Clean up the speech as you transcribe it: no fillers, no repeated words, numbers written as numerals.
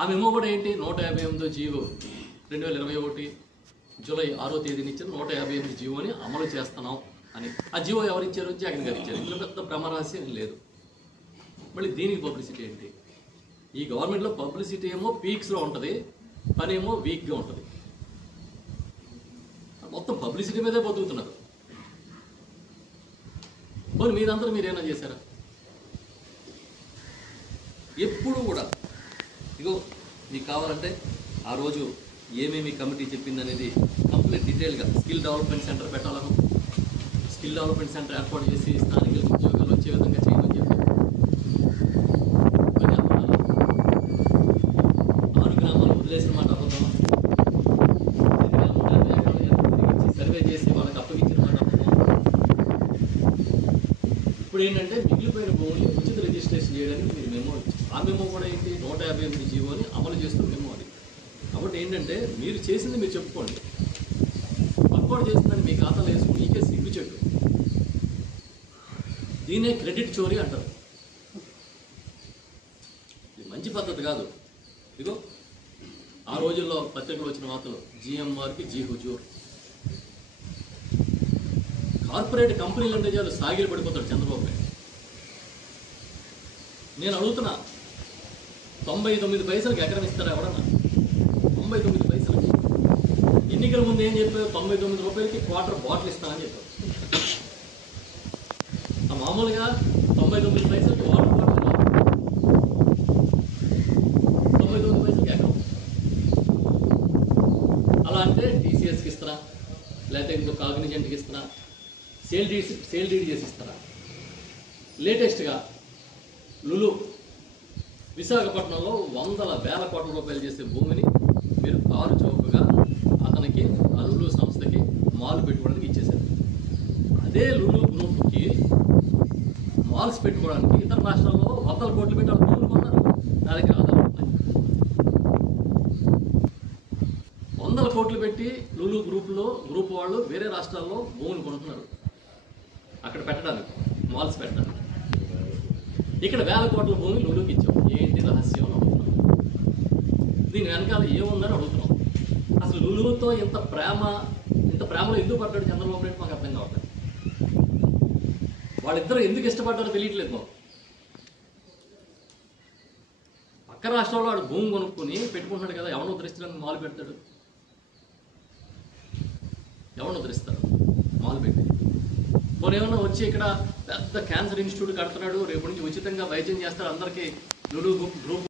ఆ మెమో కూడా ఏంటి 158 జీవో 2021 జూలై 6వ తేదీని ఇచ్చిన 158 జీవోని అమలు చేస్తున్నాం అని. ఆ జీవో ఎవరిచ్చారు? జగన్ గారు ఇచ్చారు. ఇందులో పెద్ద ప్రమరహస్యం లేదు. మళ్ళీ దీనికి పబ్లిసిటీ ఏంటి? ఈ గవర్నమెంట్లో పబ్లిసిటీ ఏమో పీక్స్లో ఉంటుంది, పని ఏమో వీక్గా ఉంటుంది. మొత్తం పబ్లిసిటీ మీదే బతుకుతున్నారు. మరి మీరందరూ మీరేమైనా చేశారా? ఎప్పుడు కూడా ఇగో మీకు కావాలంటే ఆ రోజు ఏమేమి కమిటీ చెప్పింది అనేది కంప్లీట్ డీటెయిల్గా స్కిల్ డెవలప్మెంట్ సెంటర్ పెట్టాలను, స్కిల్ డెవలప్మెంట్ సెంటర్ ఏర్పాటు చేసి స్థానిక ఉద్యోగాలు వచ్చే విధంగా చేయమని చెప్పి 6 గ్రామాలు వదిలేసిన మాట అబద్ధం, 250 ఎకరాలు సర్వే చేసి వాళ్ళకి అప్పగించిన మాట అబద్ధం. ఇప్పుడు ఏంటంటే మిగిలిపోయిన భూముల్ని ఉచిత రిజిస్ట్రేషన్ చేయడానికి మీరు మెమో ఇచ్చారు. ఆ మెమో కూడా ఏంటి? 158 జీవోని అమలు చేస్తూ మెమో అది. కాబట్టి ఏంటంటే మీరు చేసింది మీరు చెప్పుకోండి, పక్కోడు చేసిందని మీ ఖాతాలో వేసుకుని మీకే సిగ్గు చెట్టు. దీనే క్రెడిట్ చోరీ అంటారు. ఇది మంచి పద్ధతి కాదు. ఇదిగో ఆ రోజుల్లో పత్రికలు వచ్చిన వార్తలు, జిఎంఆర్కి జీ హుజూర్. కార్పొరేట్ కంపెనీలు అంటే చాలు సాగిలు పడిపోతాడు చంద్రబాబు నాయుడు. నేను అడుగుతున్నా, 99 పైసలకి ఎకరం ఇస్తారా ఎవడన్నా? 99 పైసలు. ఎన్నికల ముందు ఏం చెప్పారు? 99 రూపాయలకి క్వార్టర్ బాటిల్ ఇస్తానని చెప్పారు. మామూలుగా 99 పైసలకి వాటర్ బాటిల్, 99 పైసలకి ఎకరం. అలా అంటే టీసీఎస్కి ఇస్తారా, లేకపోతే ఇంకో కాగ్నిజెంట్కి ఇస్తారా, సేల్ డీడ్ చేసి ఇస్తారా? లేటెస్ట్గా లులు విశాఖపట్నంలో 100,000 కోట్ల రూపాయలు చేసే భూమిని మీరు కారు చౌకగా అతనికి ఆ లులు సంస్థకి మాల్ పెట్టుకోవడానికి ఇచ్చేశారు. అదే లులు గ్రూప్కి మాల్స్ పెట్టుకోవడానికి ఇతర రాష్ట్రాల్లో 100 కోట్లు పెట్టి వాళ్ళు భూములు కొన్నారు. నా దగ్గర ఆధారాలు ఉన్నాయి. 100 కోట్లు పెట్టి లులు గ్రూప్ వాళ్ళు వేరే రాష్ట్రాల్లో భూములు కొనుక్కున్నారు అక్కడ పెట్టడానికి, మాల్స్ పెట్టడానికి. ఇక్కడ 1000 కోట్ల భూమి లులుకి ఇచ్చాం. ఏంటి రహస్యం అని అడుగుతున్నాం. దీని వెనకాల ఏముందని అడుగుతున్నాం. అసలు లులుతో ఇంత ప్రేమలో ఎందుకు పడ్డాడు చంద్రబాబు నాయుడు మాకు అర్థం కావట్లేదు. వాళ్ళిద్దరూ ఎందుకు ఇష్టపడ్డారో తెలియట్లేదు మాకు. పక్క రాష్ట్రంలో వాడు భూమి కొనుక్కొని పెట్టుకుంటున్నాడు కదా, ఎవరిని ఉద్ధరిస్తాడని మాలు పెడతాడు? ఎవరిని ఉద్ధరిస్తారు మాలు పెట్టి? పోనీ ఏమన్నా వచ్చి ఇక్కడ పెద్ద క్యాన్సర్ ఇన్స్టిట్యూట్ కడుతున్నాడు, రేపు నుంచి ఉచితంగా వైద్యం చేస్తాడు అందరికీ లులు గ్రూప్